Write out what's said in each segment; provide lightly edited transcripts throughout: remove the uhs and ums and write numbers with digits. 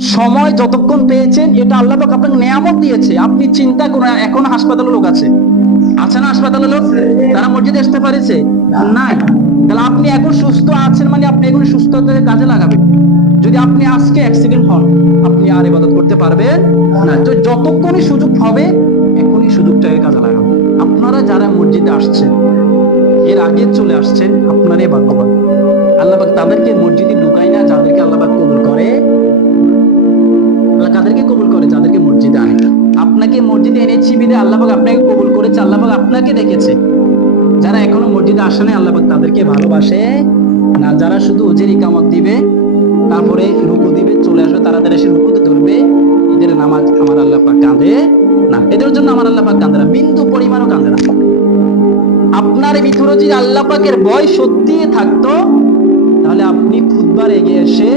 সময় যতক্ষণ পেয়েছেন এটা আল্লাহ পাক আপনাকে নিয়ামত দিয়েছে। আপনি চিন্তা করুন, এখন হাসপাতালে লোক আছে না? হাসপাতালে লোক তারা মসজিদে আসতে পারেছে? নাই। তাহলে আপনি এখন সুস্থ আছেন মানে আপনি এখন সুস্থতাকে কাজে লাগাবেন। যদি আপনি আজকে অ্যাক্সিডেন্ট হন, আপনি আর ইবাদত করতে পারবেন না। তো যতক্ষণই সুযোগ হবে এখনই সুযোগটাকে কাজে লাগাবেন। আপনারা যারা মসজিদে আসছেন, এর আগে চলে আসছেন, আপনারাই ভাগ্যবান। আল্লাহ পাক তাদেরকে মসজিদে ঢুকায় না যাদেরকে আল্লাহ পাক কবুল করে। আল্লাহ কাদেরকে কবুল করে? যাদেরকে মসজিদে আনে। আপনাকে মসজিদে এনেছি বিদে আল্লাহ পাক আপনাকে কবুল করেছে, আল্লাহ পাক আপনাকে দেখেছে। যারা এখনো মসজিদে আসে নাই আল্লাহ পাক তাদেরকে ভালোবাসে না। যারা শুধু উজের ইকামত দিবে, তারপরে রুকু দিবে, চলে আসবে, তাড়াতাড়ি এসে রুকুতে ধরবে, এদের নামাজ আমার আল্লাহ পাক কাঁদে না। এদের জন্য আমার আল্লাহ পাক কাঁদে না, বিন্দু পরিমাণও কাঁদে না। আপনার ভিতরে যদি আল্লাহ পাকের ভয় সত্যি থাকতো, তাহলে আপনি খুতবার এগিয়ে এসে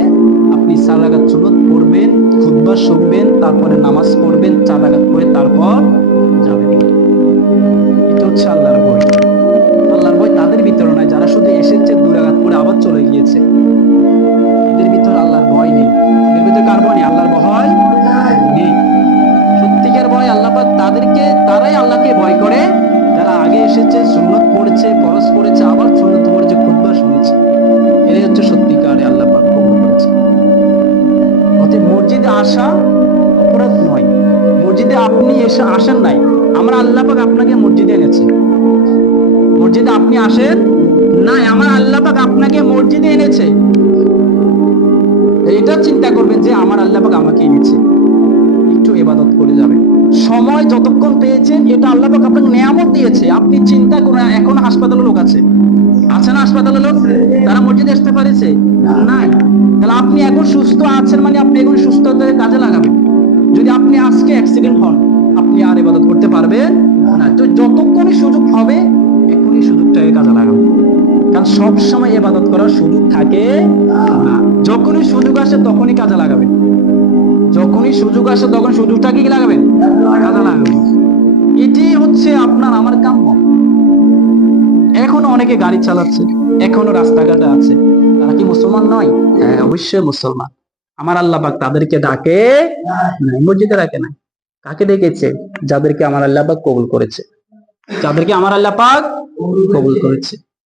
আপনি 4 রাকাত সুন্নত পড়বেন, খুতবা শুনবেন, তারপরে নামাজ পড়বেন 4 রাকাত পড়ে, তারপর যাবেন। এটা হচ্ছে আল্লাহর ভয়। আল্লাহর ভয় তাদের ভিতরে নাই যারা শুধু এসেছে 2 রাকাত পড়ে আবার চলে গিয়েছে। এদের ভিতরে আল্লাহর ভয় নেই। এদের ভিতরে কার ভয় নেই? আল্লাহর ভয় নেই। সত্যিকার ভয় আল্লাহ পাক তারাই আল্লাহকে ভয় করে যারা আগে এসেছে, সুন্নত পড়েছে, ফরজ পড়েছে, আবার সুন্নত পড়েছে, খুতবা শুনেছে। এরাই হচ্ছে সত্যিকারে আল্লাহ পাক কবুল করেছে। অতএব মসজিদে আসা অপরাধ নয়। মসজিদে আপনি এসে আসেন নাই, আমরা আল্লাহ পাক আপনাকে মসজিদে এনেছে। মসজিদে আপনি আসেন নাই, আমার আল্লাহ পাক আপনাকে মসজিদে এনেছে। এটা চিন্তা করবেন যে আমার আল্লাহ পাক আমাকে এনেছে, একটু ইবাদত করে যাবেন। সময় যতক্ষণ পেয়েছেন এটা আল্লাহ পাক আপনাকে নিয়ামত দিয়েছে। আপনি চিন্তা করুন, এখন হাসপাতালে লোক আছে না? হাসপাতালে লোক তারা মসজিদে আসতে পারেছে? নাই। তাহলে আপনি এখন সুস্থ আছেন মানে আপনি এখন সুস্থতাকে কাজে লাগাবেন। যদি আপনি আজকে অ্যাক্সিডেন্ট হন, আপনি আর ইবাদত করতে পারবেন না। তো যতক্ষণই সুযোগ হবে এখনই সুযোগটাকে কাজে লাগাবেন। কারণ সব সময় ইবাদত করার সুযোগ থাকে না। যখনই সুযোগ আসে তখনই কাজে লাগাবেন। যখনই সুযোগ আসে তখন সুযোগটাকে কি লাগাবেন? কাজে লাগাবেন। এটি হচ্ছে আপনার আমার কাম্য। এখনো অনেকে গাড়ি চালাচ্ছে, এখনো রাস্তাঘাটে আছে, তারা কি মুসলমান নয়? হ্যাঁ, অবশ্যই মুসলমান। আমার আল্লাহ পাক তাদেরকে ডাকে নাই, মসজিদে ডাকে নাই। কাকে ডেকেছে? যাদেরকে আমার আল্লাহ পাক কবুল করেছে। যাদেরকে আমার আল্লাহ পাক কবুল করেছে।